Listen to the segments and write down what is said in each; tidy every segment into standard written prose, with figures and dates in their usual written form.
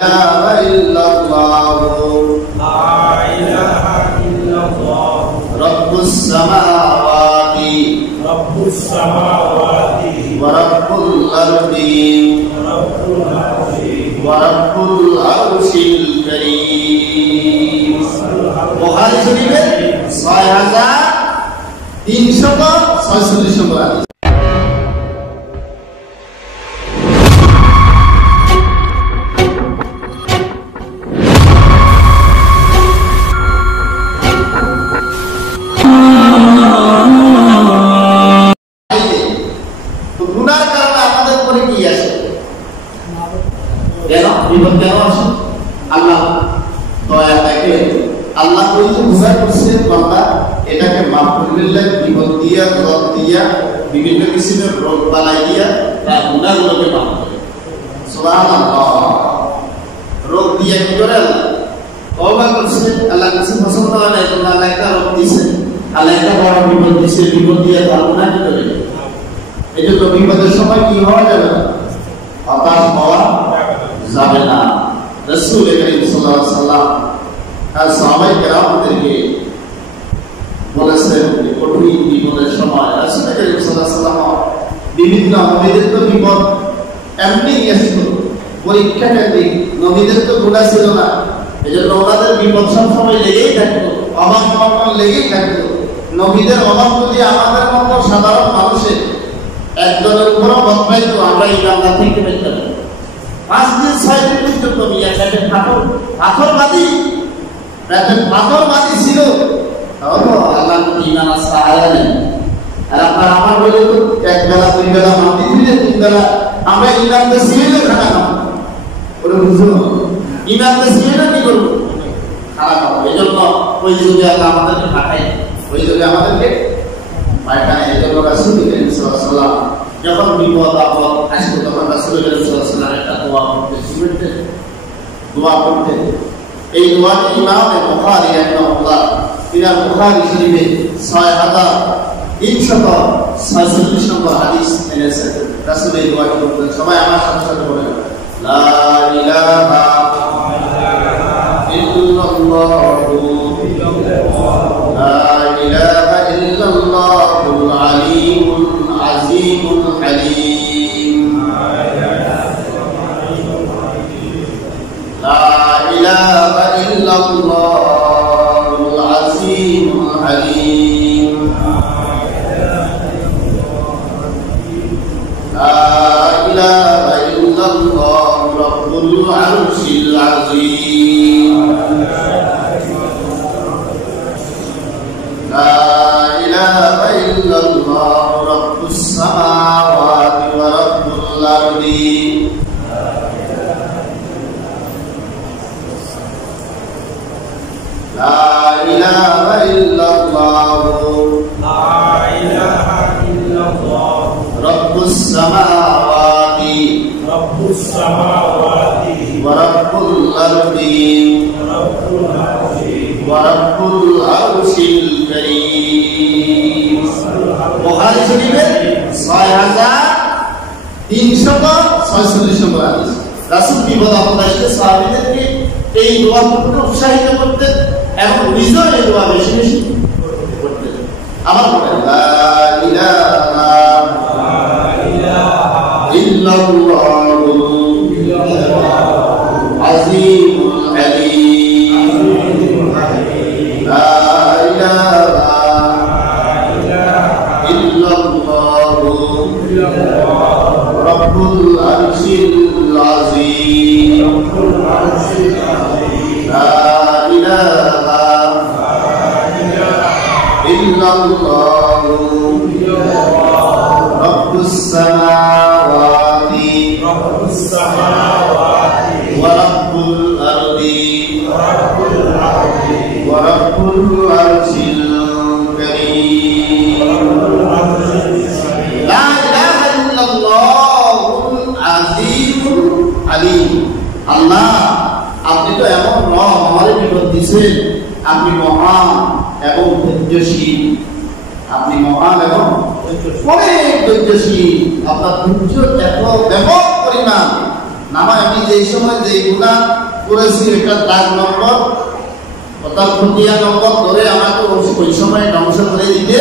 Rabbus samawati wa rabbul ardi wa rabbul arshil karim। Bukhari শরীফের 6346 নম্বর হাদিস। আল্লাহ বলতে বুঝা করছে বান্দা এটাকে মাফ করে দিলে বিপদ দিয়া রদ দিয়া বিভিন্ন কিসিমের রোগ বালাই দিয়া তার গুনাহগুলোকে মাফ করে। সুবহানাল্লাহ। রোগ দিয়া কি করে আল্লাহ তওবা করছে, আল্লাহ কাছে পছন্দ হয় না, এজন্য আল্লাহ একটা রোগ দিয়েছে, আল্লাহ একটা বড় বিপদ দিয়েছে, বিপদ দিয়া তার গুনাহ কি করে। এজন্য বিপদের সময় কি হওয়া যাবে না, হতাশ হওয়া যাবে না। রাসূল করিম সাল্লাল্লাহু আলাইহি ওয়াসাল্লাম আর সাহাবায়ে কেরামদেরকে বলেছেন কঠিন বিপদের সময় রাসূল করিম সাল্লাল্লাহু আলাইহি ওয়াসাল্লাম বিভিন্ন নবীদের তো বিপদ এমনি আসত, পরীক্ষাটা দিক নবীদের তো গুনাহ ছিল না, এজন্য ওনাদের বিপদ সবসময় লেগেই থাকতো, অভাব অনটন লেগেই থাকতো। নবীদের অভাব যদি আমাদের মতো সাধারণ মানুষের একজনের উপরও বদলাইতো আমরা ইমানদার থেকে পেতাম। 5 দিন 6 দিন পর্যন্ত মিয়া কাটে পাথরবাদী ছিল, তাহলে আল্লাহ ইমান সাহারা নেই। আর আপনার আমার বলে তো এক বেলা দুই বেলা মাটি দিলে 3 বেলা আমরা ইমানকে সিলে খানা খাবো, ওটা বুঝলো ইমানকে সিলে কি করবো, খানা খাবো। এই জন্য ওই যুগে আল্লাহ আমাদেরকে পাঠায়, ওই যুগে আমাদেরকে পাঠায়। এই জন্য রাসূল করিম সাল্লাল্লাহু আলাইহি ওয়াসাল্লাম যখন বিপদ আপদ আসতো তখন রাসূল করিম সাল্লাল্লাহু আলাইহি ওয়াসাল্লাম একটা দোয়া করতেন। এই দোয়াটি ইমাম বুখারী রাহিমাহুল্লাহ তিনার বুখারী শরীফে 6346 নম্বর হাদিস এনেছেন। রাসূল এই দোয়াটি করতেন, সবাই আমার সাথে সাথে বলেন লা ইলাহা ইল্লাল্লাহু লা ইলাহা ইল্লাল্লাহুল আলিমুল আযীমুল হালিম। লা ইলাহা ইল্লাল্লাহুল আযীমুল হালিম। লা ইলাহা ইল্লাল্লাহু রাব্বুল আরশিল আযীম। লা ইলাহা ইল্লাল্লাহু রাব্বুস সামাওয়াতি ওয়া রাব্বুল আরদি। লা ইলাহা ইল্লাল্লাহু রাব্বুস সামাওয়াতি ওয়া রাব্বুল আরদি ওয়া রাব্বুল আরশিল কারীম। বুখারী শরীফের 6346 নম্বর হাদিস। রাসূল বিপদ আপদ আসলে সাহাবীদেরকে এই দোয়া করতে উৎসাহিত করতেন এবং নিজেও এই দোয়া বেশি বেশি করতেন। আবার বলেন লা ইলাহা ইল্লাল্লাহুল আযীমুল হালিম। লা ইলাহা ইল্লাল্লাহু রাব্বুল আরশিল আযীম। লা ইলাহা ইল্লাল্লাহু রাব্বুস সামাওয়াতি ওয়া রাব্বুল আরদি ওয়া রাব্বুল আরশিল কারীম। লা ইলাহা ইল্লাল্লাহুল আযীমুল হালিম। আল্লাহ আপনি তো এমন রব আমাদের বিপদ দিয়েছেন, আপনি মহান এবং ধৈর্যশীল, আপনি মহান এবং অনেক ধৈর্যশীল। আপনার ধৈর্য এত ব্যাপক পরিমাণ নামায় আমি যেই সময় যেই গুনাহ করেছি এটা দাগ নম্বর অর্থাৎ খুঁটিয়া নম্বর ধরে আমাকে ওই সময় ধ্বংস করে দিতে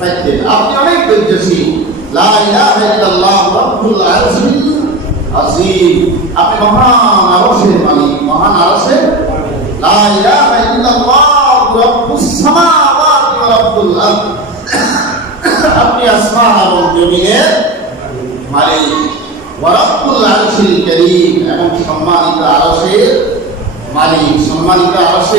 পারতেন। আপনি অনেক ধৈর্যশীল। লা ইলাহা ইল্লাল্লাহ রাব্বুল আরশিল আযীম, আপনি মহান আরশের মালিক, মহান আরশের। লা ইলাহা ইল্লাল্লাহ রাব্বুস সামাওয়াতি ওয়া রাব্বুল আরদ, আপনি আসমান এবং জমিনের মালিক। ওয়া রাব্বুল আরশিল কারীম, এবং সম্মানিত আরশের মালিক, সম্মানিত আরশের